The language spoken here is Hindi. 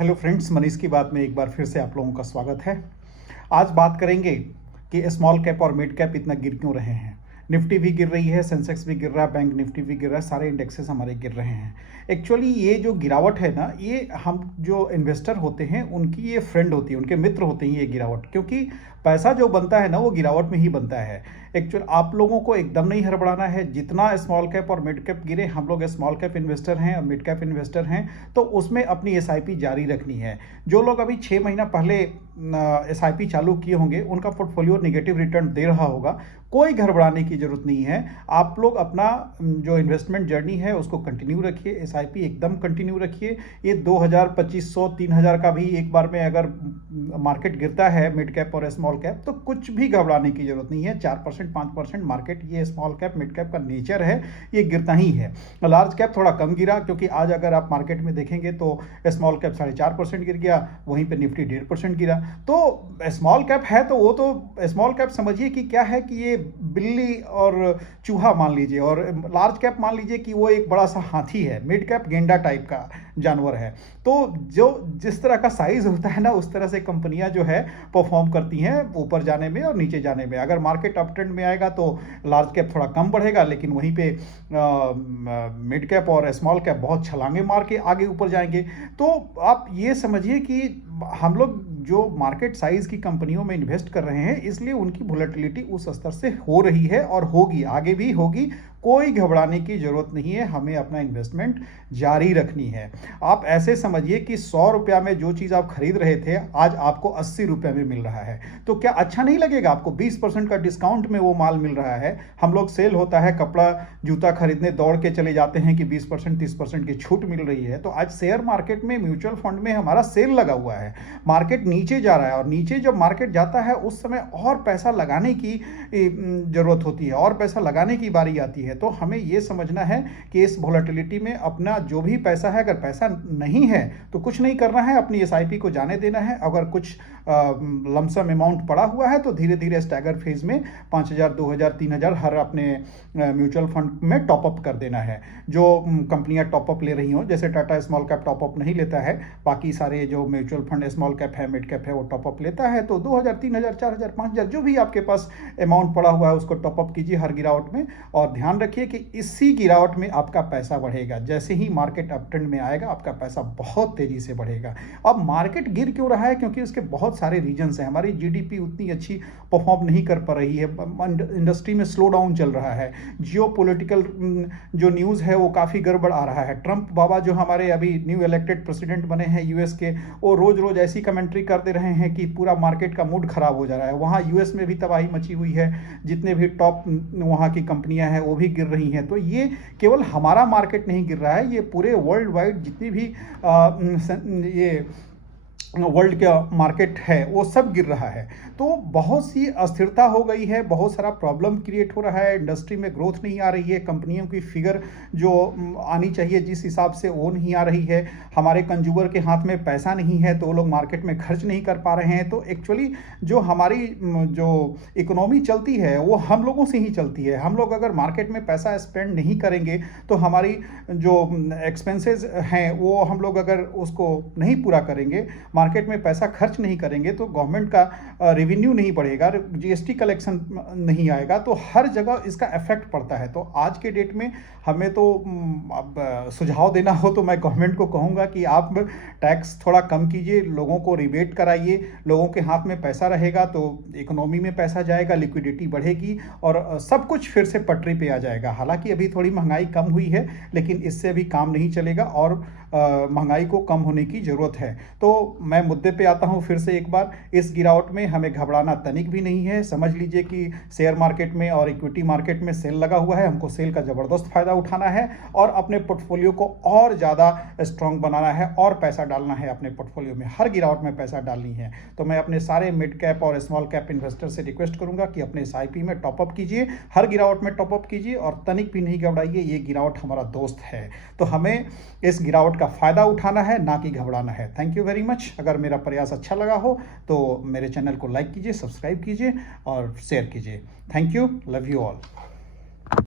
हेलो फ्रेंड्स, मनीष की बात में एक बार फिर से आप लोगों का स्वागत है। आज बात करेंगे कि स्मॉल कैप और मिड कैप इतना गिर क्यों रहे हैं। निफ्टी भी गिर रही है, सेंसेक्स भी गिर रहा है, बैंक निफ्टी भी गिर रहा है, सारे इंडेक्सेस हमारे गिर रहे हैं। एक्चुअली ये जो गिरावट है ना, ये हम जो इन्वेस्टर होते हैं उनकी ये फ्रेंड होती है, उनके मित्र होते हैं ये गिरावट, क्योंकि पैसा जो बनता है ना वो गिरावट में ही बनता है। एक्चुअल आप लोगों को एकदम नहीं हड़बड़ाना है। जितना स्मॉल कैप और मिड कैप गिरे, हम लोग स्मॉल कैप इन्वेस्टर हैं और मिड कैप इन्वेस्टर हैं, तो उसमें अपनी एसआईपी जारी रखनी है। जो लोग अभी 6 महीना पहले एसआईपी चालू किए होंगे उनका पोर्टफोलियो नेगेटिव रिटर्न दे रहा होगा। कोई घबराने की जरूरत नहीं है। आप लोग अपना जो इन्वेस्टमेंट जर्नी है उसको कंटिन्यू रखिए, एसआईपी एकदम कंटिन्यू रखिए। ये 2000, 2500, 3000 का भी एक बार में अगर मार्केट गिरता है मिड कैप और स्मॉल कैप, तो कुछ भी घबराने की जरूरत नहीं है। 4%, 5% मार्केट, ये स्मॉल कैप मिड कैप का नेचर है, ये गिरता ही है। लार्ज कैप थोड़ा कम गिरा, क्योंकि आज अगर आप मार्केट में देखेंगे तो स्मॉल कैप 4.5% गिर गया, वहीं पे निफ्टी 1.5% गिरा। तो स्मॉल कैप है तो वो तो स्मॉल कैप समझिए कि क्या है कि ये बिल्ली और चूहा मान लीजिए, और लार्ज कैप मान लीजिए कि वो एक बड़ा सा हाथी है, मिड कैप गेंडा टाइप का जानवर है। तो जो जिस तरह का साइज होता है ना, उस तरह से कंपनियां जो है परफॉर्म करती हैं ऊपर जाने में और नीचे जाने में। अगर मार्केट अप ट्रेंड में आएगा तो लार्ज कैप थोड़ा कम बढ़ेगा, लेकिन वहीं पे मिड कैप और स्मॉल कैप बहुत छलांगे मार के आगे ऊपर जाएंगे। तो आप ये समझिए कि हम लोग जो मार्केट साइज की कंपनियों में इन्वेस्ट कर रहे हैं, इसलिए उनकी वोलेटिलिटी उस स्तर से हो रही है और होगी, आगे भी होगी। कोई घबराने की जरूरत नहीं है, हमें अपना इन्वेस्टमेंट जारी रखनी है। आप ऐसे समझिए कि 100 रुपया में जो चीज़ आप खरीद रहे थे, आज आपको 80 रुपये में मिल रहा है। तो क्या अच्छा नहीं लगेगा आपको? 20% का डिस्काउंट में वो माल मिल रहा है। हम लोग सेल होता है, कपड़ा जूता खरीदने दौड़ के चले जाते हैं कि 20%, 30% की छूट मिल रही है। तो आज शेयर मार्केट में, म्यूचुअल फंड में हमारा सेल लगा हुआ है। मार्केट नीचे जा रहा है, और नीचे जब मार्केट जाता है उस समय और पैसा लगाने की जरूरत होती है, और पैसा लगाने की बारी आती है। तो हमें यह समझना है कि इस वोलेटिलिटी में अपना जो भी पैसा है, अगर पैसा नहीं है तो कुछ नहीं करना है, अपनी एसआईपी को जाने देना है। अगर कुछ लमसम अमाउंट पड़ा हुआ है तो धीरे धीरे स्टैगर फेज में 5000, 2000, 3000 हर अपने म्यूचुअल फंड में टॉपअप कर देना है। जो कंपनियां टॉपअप ले रही हों, जैसे टाटा स्मॉल कैप टॉपअप नहीं लेता है, बाकी सारे जो म्यूचुअल फंड स्मॉल कैप है, मिड कैप है, वो टॉपअप लेता है। तो 2000, 3000, 4000, 5000 जो भी आपके पास अमाउंट पड़ा हुआ है उसको टॉपअप कीजिए हर गिरावट में। और ध्यान रखिए कि इसी गिरावट में आपका पैसा बढ़ेगा। जैसे ही मार्केट अप ट्रेंड में आएगा, आपका पैसा बहुत तेजी से बढ़ेगा। अब मार्केट गिर क्यों रहा है? क्योंकि उसके बहुत सारे रीजंस हैं। हमारी जीडीपी उतनी अच्छी परफॉर्म नहीं कर पा रही है, इंडस्ट्री में स्लो डाउन चल रहा है, जियोपॉलिटिकल जो न्यूज़ है वो काफ़ी गड़बड़ आ रहा है। ट्रंप बाबा जो हमारे अभी न्यू इलेक्टेड प्रेसिडेंट बने हैं यूएस के, वो रोज रोज ऐसी कमेंट्री कर दे रहे हैं कि पूरा मार्केट का मूड खराब हो जा रहा है। वहाँ यूएस में भी तबाही मची हुई है, जितने भी टॉप वहाँ की कंपनियां हैं वो भी गिर रही हैं। तो ये केवल हमारा मार्केट नहीं गिर रहा है, ये पूरे वर्ल्ड वाइड जितनी भी ये वर्ल्ड का मार्केट है वो सब गिर रहा है। तो बहुत सी अस्थिरता हो गई है, बहुत सारा प्रॉब्लम क्रिएट हो रहा है, इंडस्ट्री में ग्रोथ नहीं आ रही है, कंपनियों की फिगर जो आनी चाहिए जिस हिसाब से वो नहीं आ रही है, हमारे कंज्यूमर के हाथ में पैसा नहीं है तो वो लोग मार्केट में खर्च नहीं कर पा रहे हैं। तो एक्चुअली जो हमारी जो इकोनॉमी चलती है वो हम लोगों से ही चलती है। हम लोग अगर मार्केट में पैसा स्पेंड नहीं करेंगे तो हमारी जो एक्सपेंसेस हैं वो हम लोग अगर उसको नहीं पूरा करेंगे, मार्केट में पैसा खर्च नहीं करेंगे, तो गवर्नमेंट का रेवेन्यू नहीं बढ़ेगा, जीएसटी कलेक्शन नहीं आएगा, तो हर जगह इसका इफेक्ट पड़ता है। तो आज के डेट में हमें तो अब सुझाव देना हो तो मैं गवर्नमेंट को कहूँगा कि आप टैक्स थोड़ा कम कीजिए, लोगों को रिबेट कराइए। लोगों के हाथ में पैसा रहेगा तो इकोनॉमी में पैसा जाएगा, लिक्विडिटी बढ़ेगी और सब कुछ फिर से पटरी पे आ जाएगा। हालांकि अभी थोड़ी महंगाई कम हुई है, लेकिन इससे भी काम नहीं चलेगा और महंगाई को कम होने की ज़रूरत है। तो मैं मुद्दे पे आता हूँ फिर से एक बार, इस गिरावट में हमें घबराना तनिक भी नहीं है। समझ लीजिए कि शेयर मार्केट में और इक्विटी मार्केट में सेल लगा हुआ है, हमको सेल का ज़बरदस्त फायदा उठाना है और अपने पोर्टफोलियो को और ज़्यादा स्ट्रॉन्ग बनाना है और पैसा डालना है अपने पोर्टफोलियो में, हर गिरावट में पैसा डालनी है। तो मैं अपने सारे मिड कैप और स्मॉल कैप इन्वेस्टर से रिक्वेस्ट करूंगा कि अपने एसआईपी में टॉपअप कीजिए, हर गिरावट में टॉपअप कीजिए और तनिक भी नहीं घबराइए। ये गिरावट हमारा दोस्त है, तो हमें इस गिरावट का फायदा उठाना है, ना कि घबराना है। Thank you very much. अगर मेरा प्रयास अच्छा लगा हो तो मेरे चैनल को लाइक कीजिए, सब्सक्राइब कीजिए और शेयर कीजिए। Thank you, love you all.